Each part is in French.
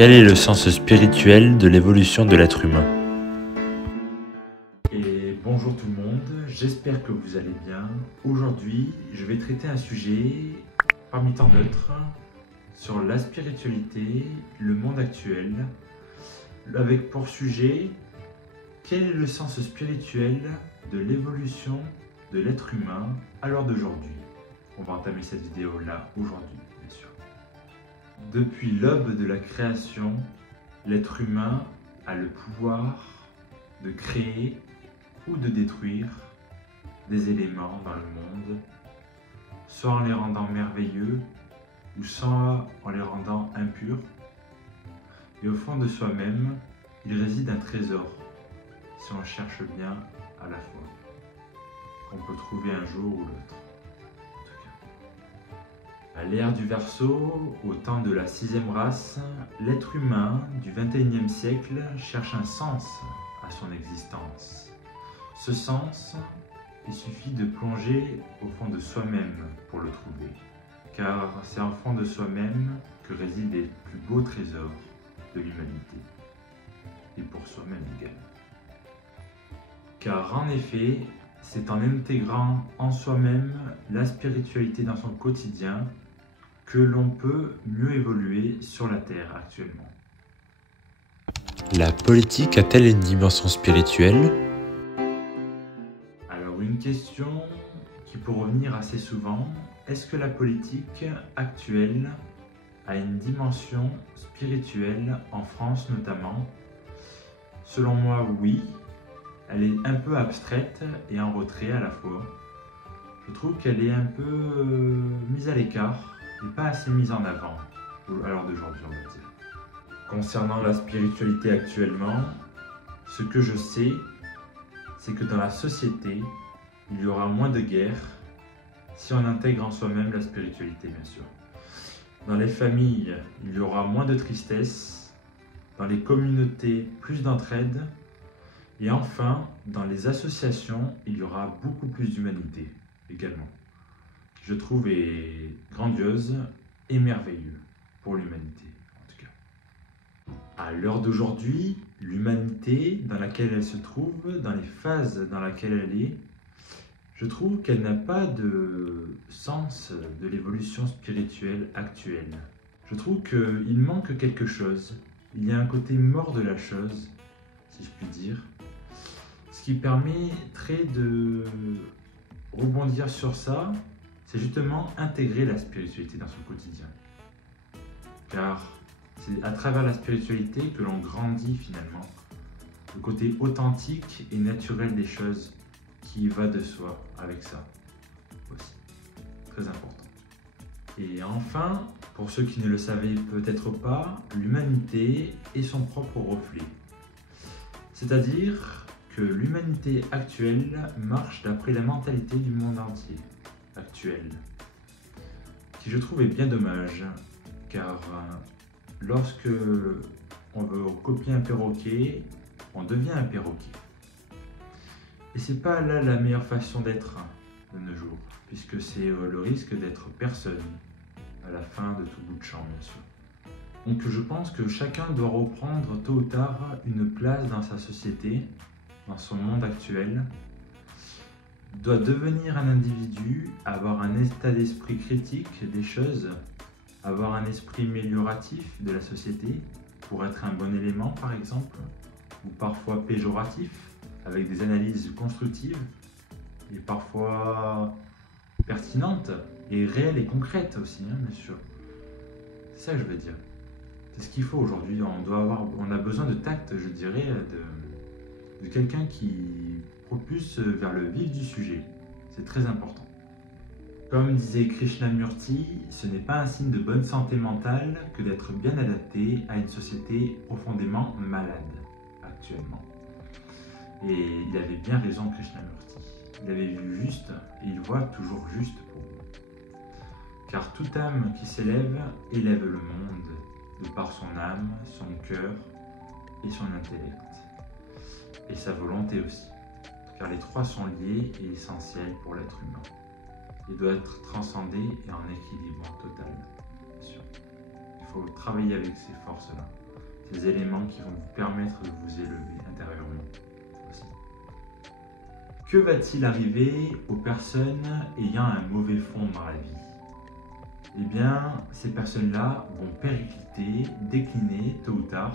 Quel est le sens spirituel de l'évolution de l'être humain? Et bonjour tout le monde, j'espère que vous allez bien. Aujourd'hui, je vais traiter un sujet, parmi tant d'autres, sur la spiritualité, le monde actuel, avec pour sujet, quel est le sens spirituel de l'évolution de l'être humain à l'heure d'aujourd'hui? On va entamer cette vidéo-là aujourd'hui, bien sûr. Depuis l'aube de la création, l'être humain a le pouvoir de créer ou de détruire des éléments dans le monde, soit en les rendant merveilleux ou soit en les rendant impurs. Et au fond de soi-même, il réside un trésor, si on cherche bien à la fois, qu'on peut trouver un jour ou l'autre. À l'ère du Verseau, au temps de la 6e race, l'être humain du XXIe siècle cherche un sens à son existence. Ce sens, il suffit de plonger au fond de soi-même pour le trouver, car c'est au fond de soi-même que résident les plus beaux trésors de l'humanité, et pour soi-même également. Car en effet, c'est en intégrant en soi-même la spiritualité dans son quotidien que l'on peut mieux évoluer sur la Terre actuellement. La politique a-t-elle une dimension spirituelle? Alors une question qui peut revenir assez souvent, est-ce que la politique actuelle a une dimension spirituelle en France notamment? Selon moi, oui. Elle est un peu abstraite et en retrait à la fois. Je trouve qu'elle est un peu mise à l'écart et pas assez mise en avant à l'heure d'aujourd'hui, on va dire. Concernant la spiritualité actuellement, ce que je sais, c'est que dans la société, il y aura moins de guerres si on intègre en soi-même la spiritualité, bien sûr. Dans les familles, il y aura moins de tristesse. Dans les communautés, plus d'entraide. Et enfin, dans les associations, il y aura beaucoup plus d'humanité également. Je trouve est grandiose et merveilleux pour l'humanité, en tout cas. À l'heure d'aujourd'hui, l'humanité dans laquelle elle se trouve, dans les phases dans lesquelles elle est, je trouve qu'elle n'a pas de sens de l'évolution spirituelle actuelle. Je trouve qu'il manque quelque chose. Il y a un côté mort de la chose, si je puis dire. Ce qui permettrait de rebondir sur ça, c'est justement intégrer la spiritualité dans son quotidien. Car c'est à travers la spiritualité que l'on grandit finalement. Le côté authentique et naturel des choses qui va de soi avec ça aussi. Très important. Et enfin, pour ceux qui ne le savaient peut-être pas, l'humanité est son propre reflet. C'est-à-dire que l'humanité actuelle marche d'après la mentalité du monde entier actuel, qui je trouve est bien dommage, car lorsque on veut copier un perroquet, on devient un perroquet. Et c'est pas là la meilleure façon d'être de nos jours, puisque c'est le risque d'être personne à la fin de tout bout de champ, bien sûr. Donc je pense que chacun doit reprendre tôt ou tard une place dans sa société, dans son monde actuel, doit devenir un individu, avoir un état d'esprit critique des choses, avoir un esprit amélioratif de la société pour être un bon élément par exemple, ou parfois péjoratif, avec des analyses constructives et parfois pertinentes et réelles et concrètes aussi, bien sûr. C'est ça que je veux dire. C'est ce qu'il faut aujourd'hui. On a besoin de tact, je dirais, de quelqu'un qui propulse vers le vif du sujet. C'est très important. Comme disait Krishnamurti, ce n'est pas un signe de bonne santé mentale que d'être bien adapté à une société profondément malade actuellement. Et il avait bien raison, Krishnamurti. Il avait vu juste et il voit toujours juste pour vous. Car toute âme qui s'élève élève le monde de par son âme, son cœur et son intellect. Et sa volonté aussi, car les trois sont liés et essentiels pour l'être humain. Il doit être transcendé et en équilibre total, bien sûr. Il faut travailler avec ces forces-là. ces éléments qui vont vous permettre de vous élever intérieurement aussi. Que va-t-il arriver aux personnes ayant un mauvais fond dans la vie? Eh bien, ces personnes-là vont péricliter, décliner tôt ou tard.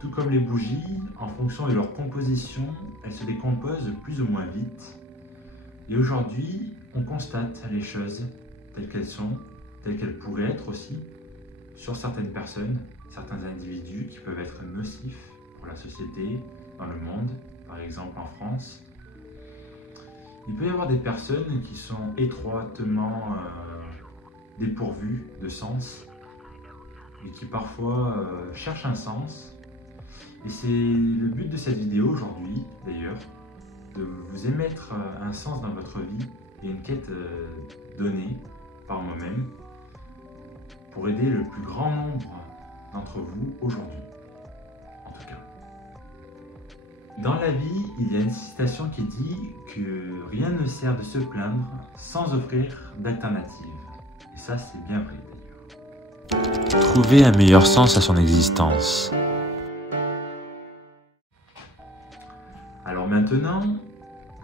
Tout comme les bougies, en fonction de leur composition, elles se décomposent plus ou moins vite. Et aujourd'hui, on constate les choses telles qu'elles sont, telles qu'elles pourraient être aussi, sur certaines personnes, certains individus qui peuvent être nocifs pour la société, dans le monde, par exemple en France. Il peut y avoir des personnes qui sont étroitement dépourvues de sens et qui parfois cherchent un sens. Et c'est le but de cette vidéo aujourd'hui, d'ailleurs, de vous émettre un sens dans votre vie et une quête donnée par moi-même pour aider le plus grand nombre d'entre vous aujourd'hui, en tout cas. Dans la vie, il y a une citation qui dit que rien ne sert de se plaindre sans offrir d'alternative. Et ça, c'est bien vrai d'ailleurs. Trouver un meilleur sens à son existence. Alors maintenant,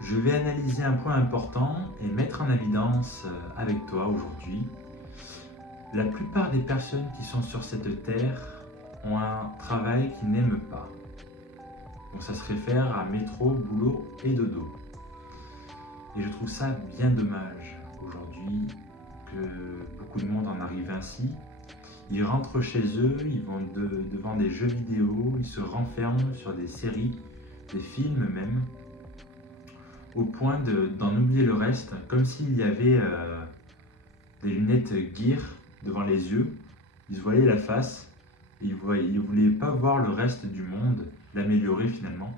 je vais analyser un point important et mettre en évidence avec toi aujourd'hui. La plupart des personnes qui sont sur cette terre ont un travail qu'ils n'aiment pas. Donc ça se réfère à métro, boulot et dodo. Et je trouve ça bien dommage aujourd'hui que beaucoup de monde en arrive ainsi. Ils rentrent chez eux, ils vont devant des jeux vidéo, ils se renferment sur des séries, des films même, au point d'en oublier le reste, comme s'il y avait des lunettes Gear devant les yeux. Ils se voyaient la face et ils ne voulaient pas voir le reste du monde, l'améliorer finalement,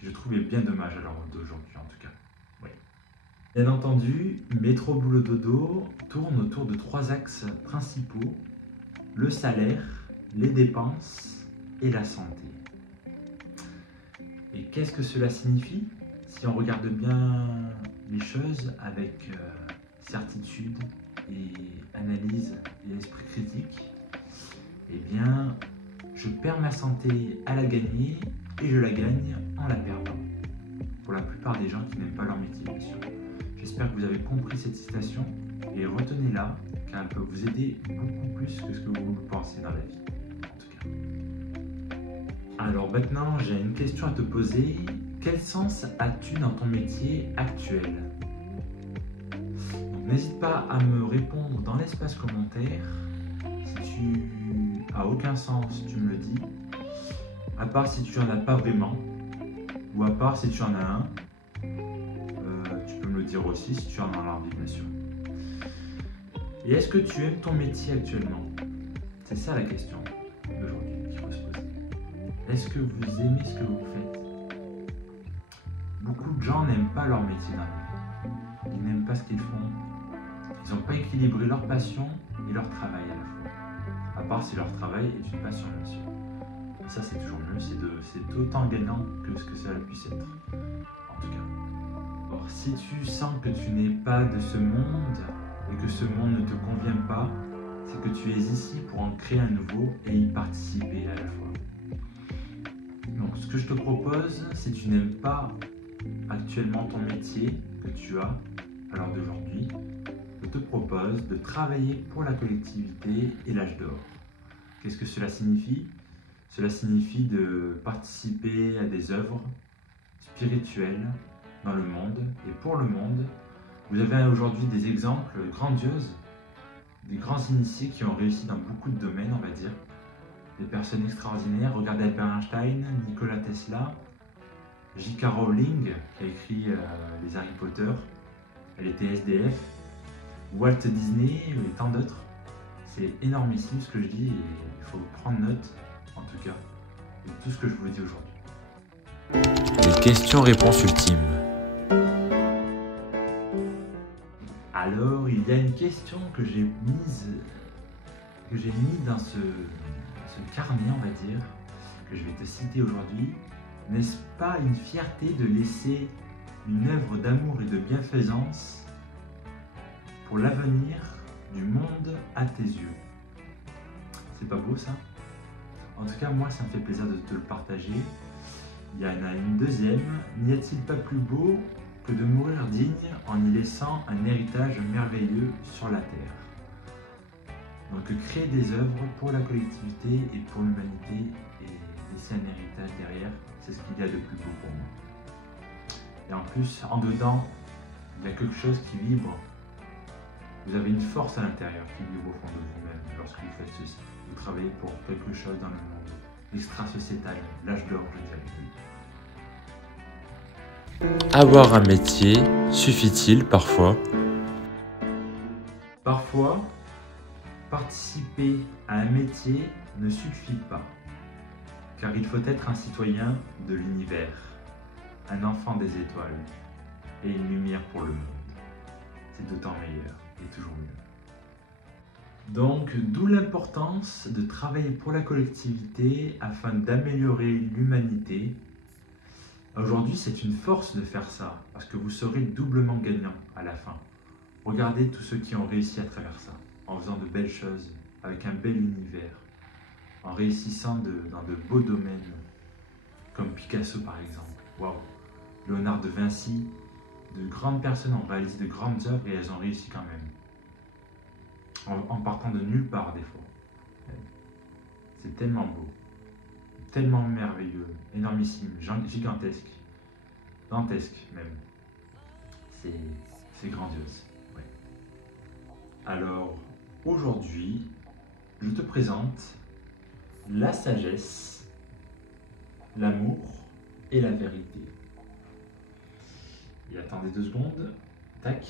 que je trouvais bien dommage à l'heure d'aujourd'hui en tout cas. Oui. Bien entendu, Métro Boulot Dodo tourne autour de 3 axes principaux: le salaire, les dépenses et la santé. Et qu'est-ce que cela signifie? Si on regarde bien les choses avec certitude et analyse et esprit critique, eh bien, je perds ma santé à la gagner et je la gagne en la perdant. Pour la plupart des gens qui n'aiment pas leur métier, bien sûr. J'espère que vous avez compris cette citation et retenez-la, car elle peut vous aider beaucoup plus que ce que vous pensez dans la vie, en tout cas. Alors maintenant, j'ai une question à te poser. Quel sens as-tu dans ton métier actuel? N'hésite pas à me répondre dans l'espace commentaire. Si tu n'as aucun sens, tu me le dis. À part si tu n'en as pas vraiment, ou à part si tu en as un, tu peux me le dire aussi si tu en as l'envie, bien sûr. Et est-ce que tu aimes ton métier actuellement? C'est ça la question d'aujourd'hui qu'il faut se poser. Est-ce que vous aimez ce que vous faites? Beaucoup de gens n'aiment pas leur métier dans la vie. Ils n'aiment pas ce qu'ils font. Ils n'ont pas équilibré leur passion et leur travail à la fois. À part si leur travail est une passion, bien sûr. Et ça, c'est toujours mieux. C'est autant gagnant que ce que cela puisse être. En tout cas. Alors, si tu sens que tu n'es pas de ce monde et que ce monde ne te convient pas, c'est que tu es ici pour en créer un nouveau et y participer à la fois. Donc, ce que je te propose, si tu n'aimes pas actuellement ton métier que tu as à l'heure d'aujourd'hui, je te propose de travailler pour la collectivité et l'âge d'or. Qu'est-ce que cela signifie? Cela signifie de participer à des œuvres spirituelles dans le monde et pour le monde. Vous avez aujourd'hui des exemples grandioses, des grands initiés qui ont réussi dans beaucoup de domaines, on va dire. Des personnes extraordinaires. Regardez Albert Einstein, Nikola Tesla, J.K. Rowling qui a écrit les Harry Potter. Elle était SDF. Walt Disney et tant d'autres. C'est énormissime ce que je dis et il faut prendre note, en tout cas, de tout ce que je vous dis aujourd'hui. Les questions-réponses ultimes. Alors, il y a une question que j'ai mise dans ce carnet, on va dire, que je vais te citer aujourd'hui. N'est-ce pas une fierté de laisser une œuvre d'amour et de bienfaisance pour l'avenir du monde à tes yeux? C'est pas beau ça? En tout cas, moi, ça me fait plaisir de te le partager. Il y en a une deuxième. N'y a-t-il pas plus beau que de mourir digne en y laissant un héritage merveilleux sur la terre? Donc, créer des œuvres pour la collectivité et pour l'humanité et laisser un héritage derrière, c'est ce qu'il y a de plus beau pour moi. Et en plus, en dedans, il y a quelque chose qui vibre. Vous avez une force à l'intérieur qui vibre au fond de vous-même lorsque vous faites ceci. Vous travaillez pour quelque chose dans le monde. L'extra-sociétal, l'âge d'or, je dirais. Avoir un métier suffit-il parfois? Parfois, participer à un métier ne suffit pas, car il faut être un citoyen de l'univers, un enfant des étoiles et une lumière pour le monde. C'est d'autant meilleur et toujours mieux. Donc, d'où l'importance de travailler pour la collectivité afin d'améliorer l'humanité. Aujourd'hui, c'est une force de faire ça, parce que vous serez doublement gagnant à la fin. Regardez tous ceux qui ont réussi à travers ça, en faisant de belles choses, avec un bel univers, en réussissant dans de beaux domaines, comme Picasso par exemple. Waouh! Léonard de Vinci, de grandes personnes ont réalisé de grandes œuvres et elles ont réussi quand même. En partant de nulle part des fois. C'est tellement beau, tellement merveilleux, énormissime, gigantesque, dantesque même. C'est grandiose. Ouais. Alors, aujourd'hui, je te présente la sagesse, l'amour et la vérité. Et attendez 2 secondes. Tac.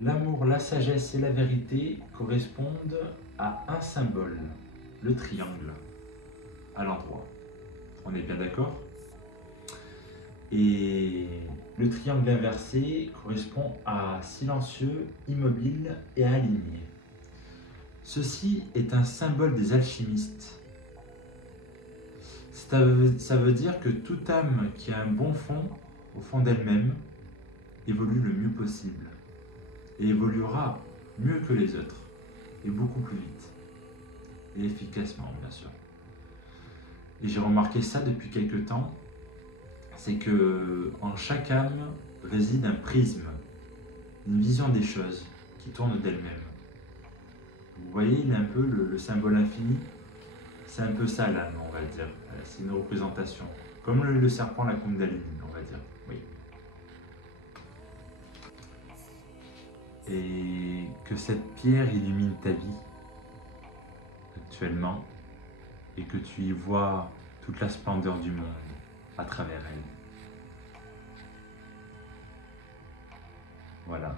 L'amour, la sagesse et la vérité correspondent à un symbole, le triangle, à l'endroit. On est bien d'accord? Et le triangle inversé correspond à silencieux, immobile et aligné. Ceci est un symbole des alchimistes. Ça veut dire que toute âme qui a un bon fond, au fond d'elle-même, évolue le mieux possible. Et évoluera mieux que les autres, et beaucoup plus vite, et efficacement bien sûr. Et j'ai remarqué ça depuis quelque temps, c'est que en chaque âme réside un prisme, une vision des choses qui tourne d'elle-même. Vous voyez, il est un peu le symbole infini, c'est un peu ça l'âme, on va dire, c'est une représentation, comme le serpent, la Kundalini, on va dire, oui. Et que cette pierre illumine ta vie actuellement et que tu y vois toute la splendeur du monde à travers elle. Voilà.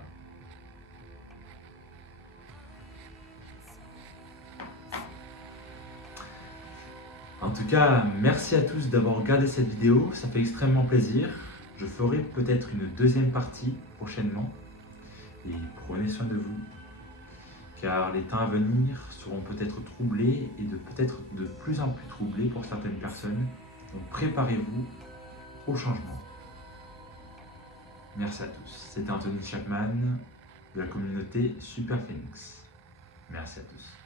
En tout cas, merci à tous d'avoir regardé cette vidéo, ça fait extrêmement plaisir. Je ferai peut-être une deuxième partie prochainement. Et prenez soin de vous, car les temps à venir seront peut-être troublés et peut-être de plus en plus troublés pour certaines personnes. Donc préparez-vous au changement. Merci à tous. C'était Anthony Chapman de la communauté Super Phoenix. Merci à tous.